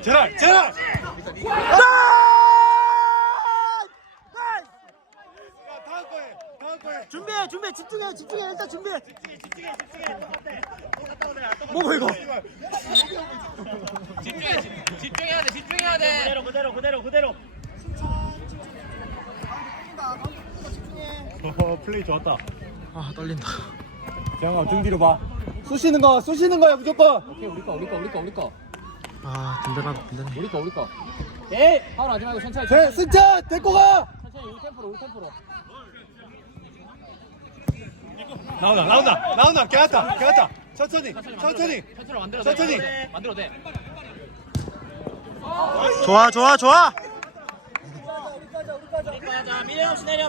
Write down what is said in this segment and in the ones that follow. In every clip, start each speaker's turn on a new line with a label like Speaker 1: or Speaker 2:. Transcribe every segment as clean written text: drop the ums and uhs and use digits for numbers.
Speaker 1: 제랄! 다음 거에.
Speaker 2: 준비해 집중해 일단 준비해. 뭐 이거?
Speaker 3: 집중해야 돼.
Speaker 4: 그대로.
Speaker 1: 플레이 좋았다.
Speaker 2: 아 떨린다.
Speaker 1: 재영아 등 뒤로 봐. 쑤시는 거야 무조건.
Speaker 3: 오케이 우리 거.
Speaker 2: 아 든든하다.
Speaker 3: 우리 거.
Speaker 4: 예.
Speaker 3: 파울 하지 말고 천천히.
Speaker 1: 승찬 데리고 가.
Speaker 3: 천천히 우리 템포로.
Speaker 1: 나온다. 깨웠다. 천천히.
Speaker 3: 천천히 만들어도 돼.
Speaker 2: 좋아.
Speaker 4: 가자. 미련 없이 내려.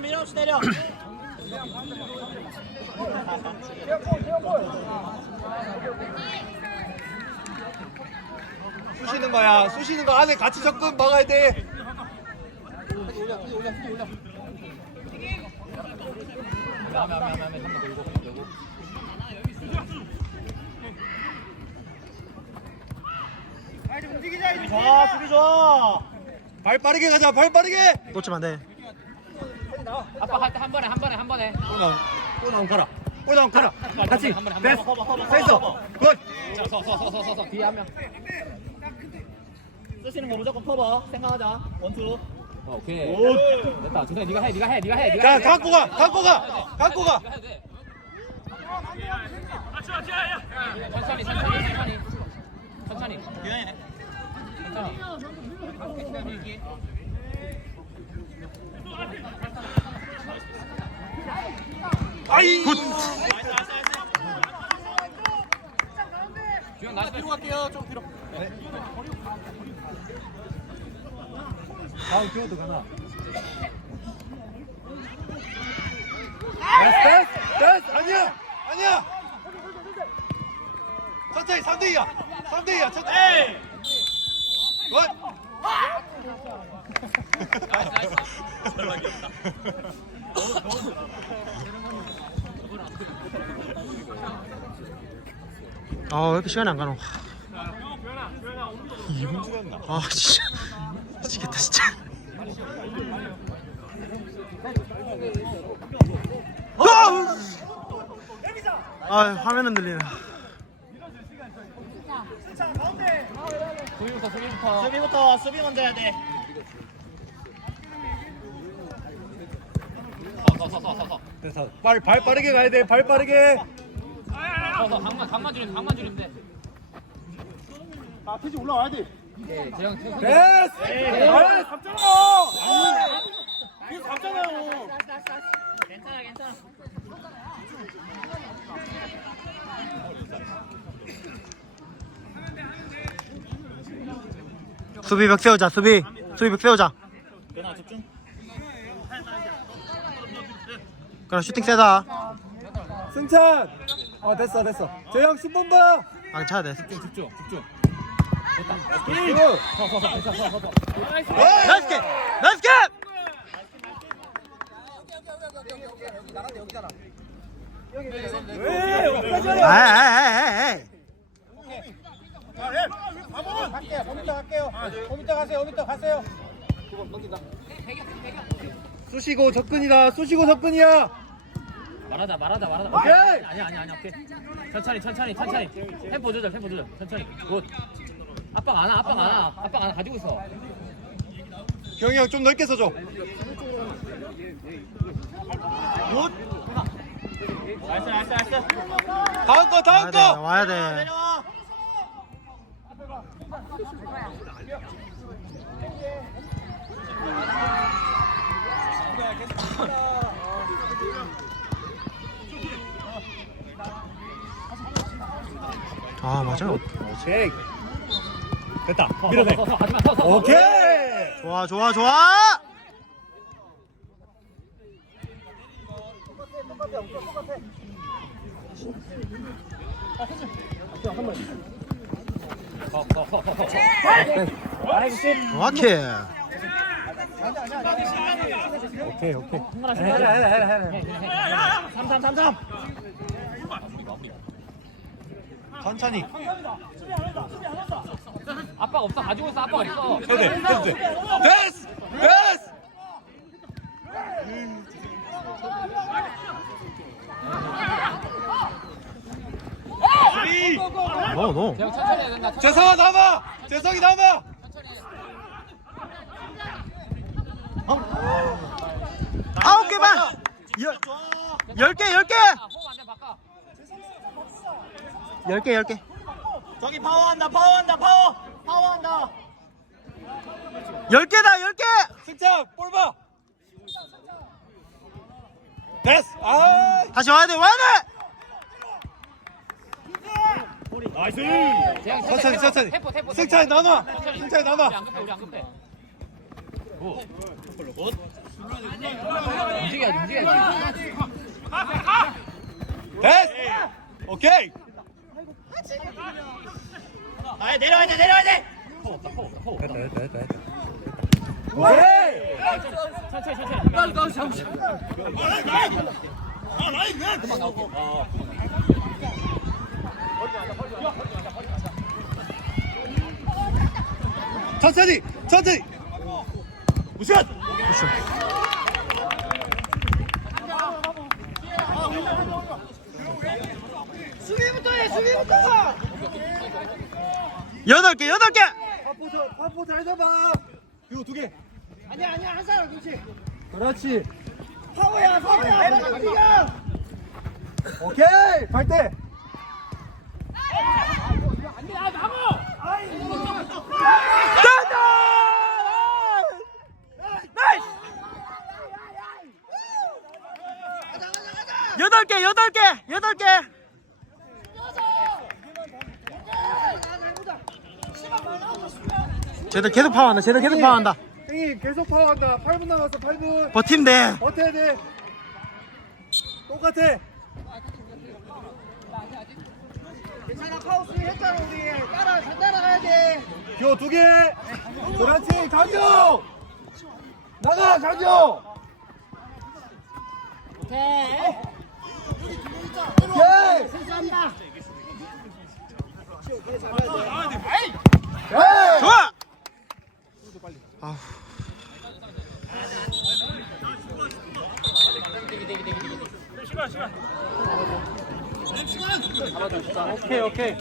Speaker 1: 쑤시는 거 안에 같이 접근 막아야 돼.
Speaker 3: 올려. 한번 돌고.
Speaker 4: 수비 좋아.
Speaker 1: 발 빠르게 가자.
Speaker 2: 놓치면 안 돼.
Speaker 3: 아빠 할 때 한 번에.
Speaker 1: 또 나온 가라. 같이.
Speaker 3: 한 번에.
Speaker 1: 됐어. 굿.
Speaker 3: 서. 뒤에 한 명.
Speaker 4: 쓰시는 거 무조건 커버. 생각하자. 원투.
Speaker 3: 오케이.
Speaker 1: 굿.
Speaker 3: 됐다. 주선 네가 해.
Speaker 1: 자, 갖고 가.
Speaker 3: 해야 돼. 천천히.
Speaker 1: 아이. 굿.
Speaker 3: 주영 나이스.
Speaker 1: 뒤로 갈게요. 좀 뒤로. 다음 키워드 가나. 됐어. 아니야. 천천히 3대2야. 천천히. 굿.
Speaker 2: 아 왜 이렇게 시간이 안 가노?
Speaker 1: 2분 줄였나?
Speaker 2: 아 진짜 미치겠다 진짜. 아 화면은 들리네.
Speaker 3: 수비부터.
Speaker 4: 수비 먼저 해야 돼.
Speaker 3: 서.
Speaker 1: 됐어. 발 빠르게 가야 돼. 발 빠르게.
Speaker 3: 서서 강만 줄이면 돼.
Speaker 1: 아, 피지 올라와야 돼.
Speaker 3: 네, 재영
Speaker 1: 됐어.
Speaker 4: 잡잖아요. 괜찮아.
Speaker 2: 수비벽 세우자. 수비벽 세우자.
Speaker 4: 연아 집중.
Speaker 2: 그럼 슈팅 세다.
Speaker 1: 승찬. 됐어. 재영 10번 봐.
Speaker 2: 안 차야 돼.
Speaker 3: 집중. 됐다.
Speaker 1: 굿.
Speaker 3: 서.
Speaker 2: 나이스 캡. 에이.
Speaker 1: 갈게요. 쑤시고 접근이야.
Speaker 3: 말하자.
Speaker 1: 오케이.
Speaker 3: 아니야. 오케이. 천천히. 템포 조절. 천천히. 굿. 압박 안 와. 가지고 있어.
Speaker 1: 경이 형 좀 넓게 서줘. 굿.
Speaker 4: 나이스.
Speaker 1: 다음 거.
Speaker 2: 와야 돼.
Speaker 4: 내려와.
Speaker 2: 아 맞아.
Speaker 1: 오케이. 됐다. 밀어내.
Speaker 3: 서. 하지마. 서.
Speaker 1: 오케이.
Speaker 2: 좋아. 정확해.
Speaker 1: 오케이.
Speaker 3: 해.
Speaker 4: 3.
Speaker 1: 천천히.
Speaker 3: 아빠가 없어. 가지고 있어. 아빠가 있어.
Speaker 1: 해도 돼. 됐어. 됐어.
Speaker 2: 너.
Speaker 3: 그냥 천천히 해야 된다.
Speaker 1: 재성아 남아. 재성이 남아.
Speaker 2: 아홉 개 반. 10개.
Speaker 3: 호흡 안돼 바꿔.
Speaker 2: 10개.
Speaker 4: 저기 파워한다 파워한다
Speaker 2: 10개다 10개.
Speaker 1: 승창 볼 봐. 됐어. 아.
Speaker 2: 다시 와야 돼.
Speaker 1: 나이스.
Speaker 3: 그냥
Speaker 1: 천천히.
Speaker 3: 템포.
Speaker 1: 승찬이 나눠. 승찬이
Speaker 3: 우리
Speaker 1: 나눠.
Speaker 3: 안 급해. 우리 안 급해. 움직여야지.
Speaker 1: 됐어. 오케이.
Speaker 4: 아 내려와야 돼
Speaker 1: 오케이.
Speaker 3: 천천히. 금방 나올게.
Speaker 1: 천천히. 무시한.
Speaker 4: 수비부터 해 수비부터
Speaker 2: 8개.
Speaker 1: 파포 잘 잡아. 이거 2개.
Speaker 4: 아니야 한 사람 그렇지
Speaker 1: 그렇지.
Speaker 4: 파워야 빨리 움직여
Speaker 1: 오케이. 발대.
Speaker 2: 여덟 개. 쟤들 계속 파워한다.
Speaker 1: 형이 계속 파워한다. 8분 남았어. 8분.
Speaker 2: 버티면 돼.
Speaker 1: 버텨야 돼. 똑같아.
Speaker 4: 괜찮아 파워 수비 했잖아 우리 잘 따라가야 돼
Speaker 1: 교 2개. 그렇지. 강조. 나가 강조.
Speaker 4: 오케이
Speaker 1: 오케이.
Speaker 4: 실수한다
Speaker 1: 에이.
Speaker 2: 좋아. 아,
Speaker 1: 오케이.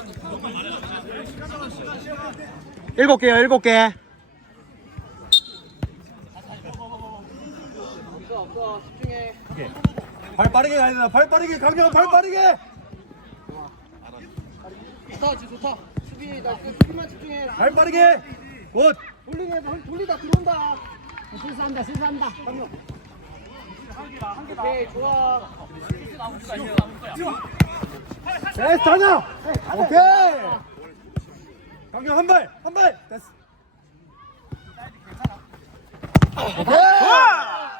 Speaker 2: 7개.
Speaker 1: 발 빠르게 가야 된다. 발 빠르게. 강조 발 빠르게.
Speaker 4: 좋다 수비 나 수비만 집중해
Speaker 1: 발 빠르게. 굿.
Speaker 4: 돌리다 들어온다 실수한다 오케이 좋아
Speaker 1: 됐어. 다녀. 오케이. 강조 한 발. 됐어. 오케이.
Speaker 2: 좋아.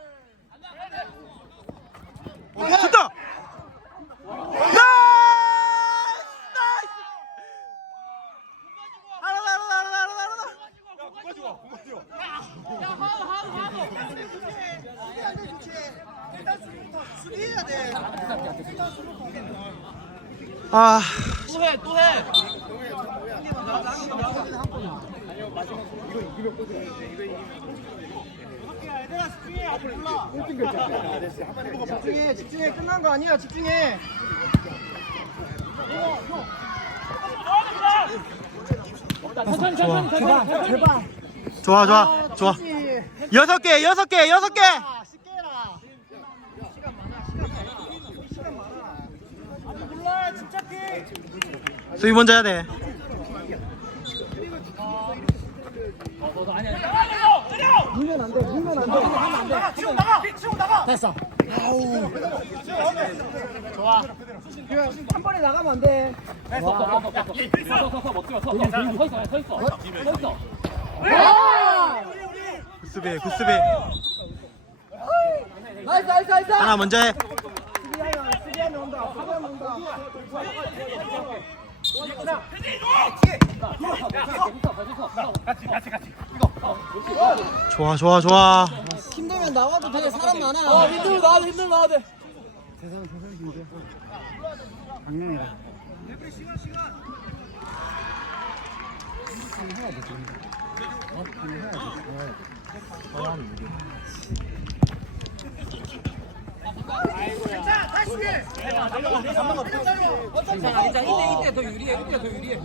Speaker 2: 좋다. 나이스.
Speaker 4: 수비해야 돼
Speaker 2: 아,
Speaker 3: 또 해.
Speaker 4: 집중해 끝난 거 아니야 집중해
Speaker 3: 천천히.
Speaker 2: 좋아. 6개.
Speaker 4: 쉽게 해라 시간 많아 아직 몰라 집착해
Speaker 2: 수비 먼저 해야 돼.
Speaker 3: 됐어.
Speaker 4: 한 번에 나가면 안돼
Speaker 3: 서 있어.
Speaker 2: 굿수비.
Speaker 4: 나이스
Speaker 2: 하나 먼저 해.
Speaker 4: 수비하면 온다
Speaker 2: 좋아.
Speaker 4: 힘들면 나와도 돼 사람 많아
Speaker 3: 힘들면 나와도 돼. 괜찮아 이때 더 유리해 이때 더 유리해.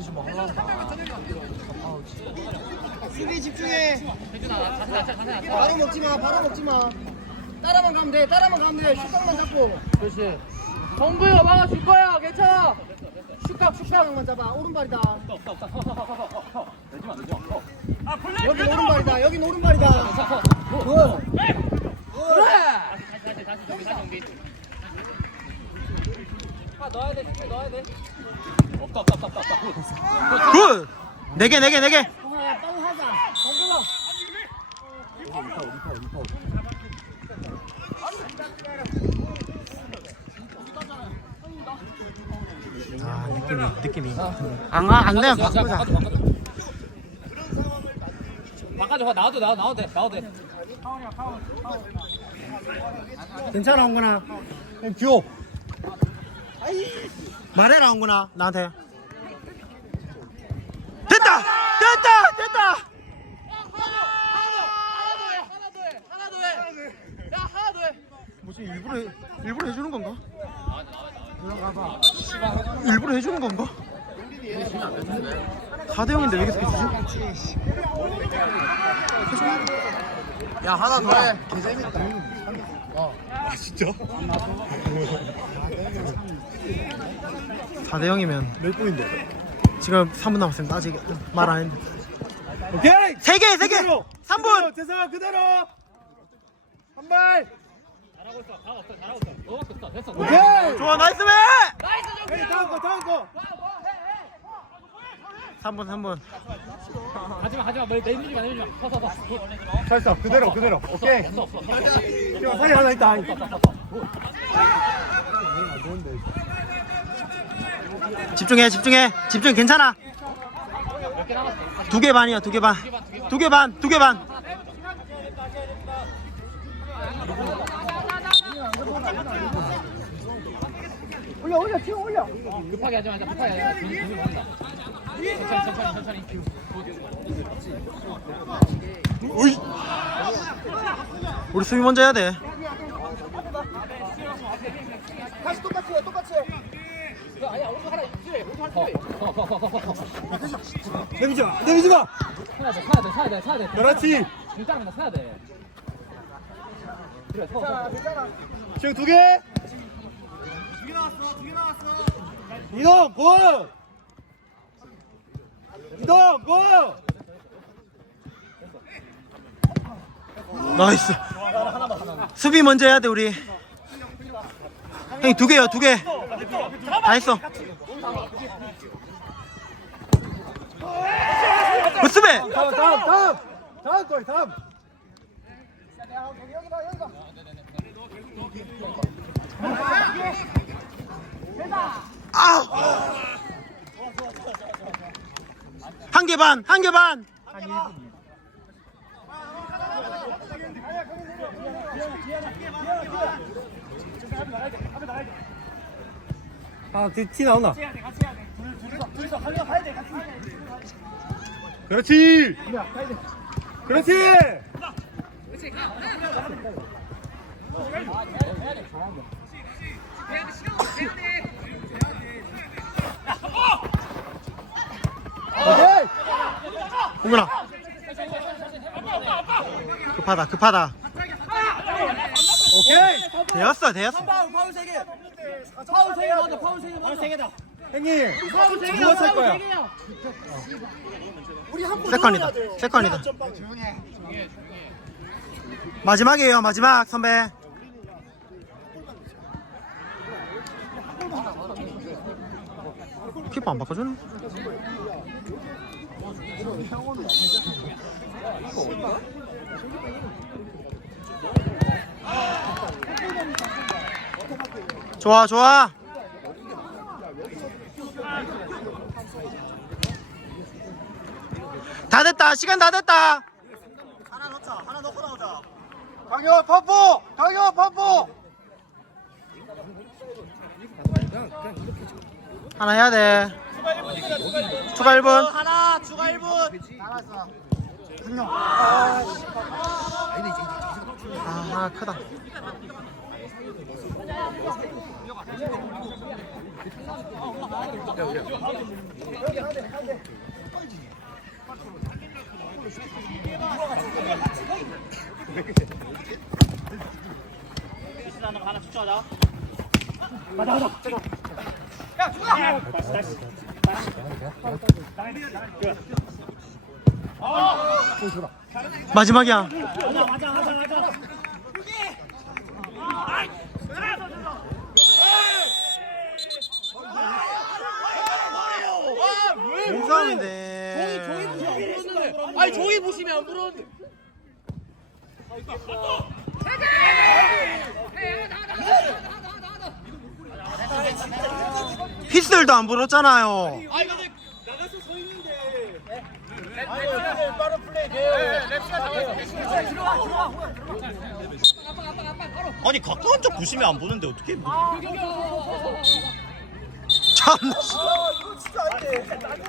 Speaker 4: 수비 집중해.
Speaker 3: 혜준아 자세
Speaker 4: 바로 먹지 마. 바로 먹지 마. 따라만 가면 돼. 따라만 가면 돼. 슛각만 잡고.
Speaker 3: 그렇지. 성구이가 막아줄 거야. 괜찮아.
Speaker 4: 슛각만 잡아. 오른발이다. 여기 오른발이다. 여기 오른발이다. 굿.
Speaker 3: 그래. 다시 정비. 넣어야 돼. 없다.
Speaker 2: 굿! 4개.
Speaker 4: 동아야 빨리 하자. 정근아.
Speaker 2: 아, 느낌이. 안 되면 바꾸자.
Speaker 3: 바꿔줘. 나와도 돼.
Speaker 1: 괜찮아 홍근아. 귀여워.
Speaker 2: 말해라, 홍구나. 나한테. 됐다!
Speaker 3: 하나 더 해.
Speaker 2: 뭐지, 일부러 해주는 건가? 일부러 해주는 건가? 4대 0인데 왜 계속 해주지?
Speaker 1: 야 하나 더 해. 개재밌다. 아 진짜?
Speaker 2: 4대 0이면
Speaker 1: 몇 분인데?
Speaker 2: 지금 3분 남았으면 따지게 말 안 했는데.
Speaker 1: 오케이.
Speaker 2: 3개!
Speaker 1: 그대로.
Speaker 2: 3분!
Speaker 1: 대성아 그대로. 한 발.
Speaker 3: 잘하고 있어. 너밖에 없어. 됐어.
Speaker 1: 오케이.
Speaker 2: 좋아, 나이스 매!
Speaker 1: 에이, 다음 거.
Speaker 2: 3분.
Speaker 3: 가지마. 내밀지 마. 서서.
Speaker 1: 잘했어. 그대로. 오케이.
Speaker 3: 없어.
Speaker 1: 사이 하나 있다.
Speaker 2: 집중 괜찮아.
Speaker 3: 몇개 남았어?
Speaker 2: 2개 반이야, 2개 반. 2개 반.
Speaker 4: 올려. 치워 올려.
Speaker 3: 급하게 하지 말자. 천천히.
Speaker 2: 우이. 우리 수비 먼저 해야 돼.
Speaker 4: 다시 똑같이 해.
Speaker 3: 아니야, 오른쪽 하나 있지.
Speaker 1: 내미지 마.
Speaker 3: 사야 돼.
Speaker 1: 그렇지.
Speaker 3: 진짜로 사야 돼. 그래, 서.
Speaker 1: 지금 2개. 2개 나왔어. 이동 고.
Speaker 2: 나이스. 수비 먼저 해야 돼, 우리. 형님 2개요, 2개. 다 했어. 수비!
Speaker 1: 다음.
Speaker 2: 아우! 한 개 반.
Speaker 1: 아, 티 나온다. 그렇지. 오케이.
Speaker 2: 홍근아. 급하다.
Speaker 1: 오케이.
Speaker 2: 되었어.
Speaker 4: 파울 3개.
Speaker 1: 형님. 누가 살 거야?
Speaker 2: 세컨이다. 마지막이에요, 선배. 키퍼 안 바꿔주는? 좋아. 다 됐다. 시간 다 됐다.
Speaker 1: 하나 넣고 나오자. 강현 펌프.
Speaker 2: 하나 해야 돼. 추가 1분.
Speaker 4: 하나 추가 1분.
Speaker 1: 알았어.
Speaker 2: 아, 크다.
Speaker 3: 하나 축구하자.
Speaker 2: 마지막이야. 공사인데.
Speaker 3: 아니 종이 보시면 안 부러운데.
Speaker 2: 피스들도 안 불었잖아요.
Speaker 3: 아니 근데
Speaker 4: 빠른 플레이.
Speaker 5: 아니 가까운 쪽 보시면 안 보는데 어떻게
Speaker 2: 참.
Speaker 4: 이거 진짜 안 돼.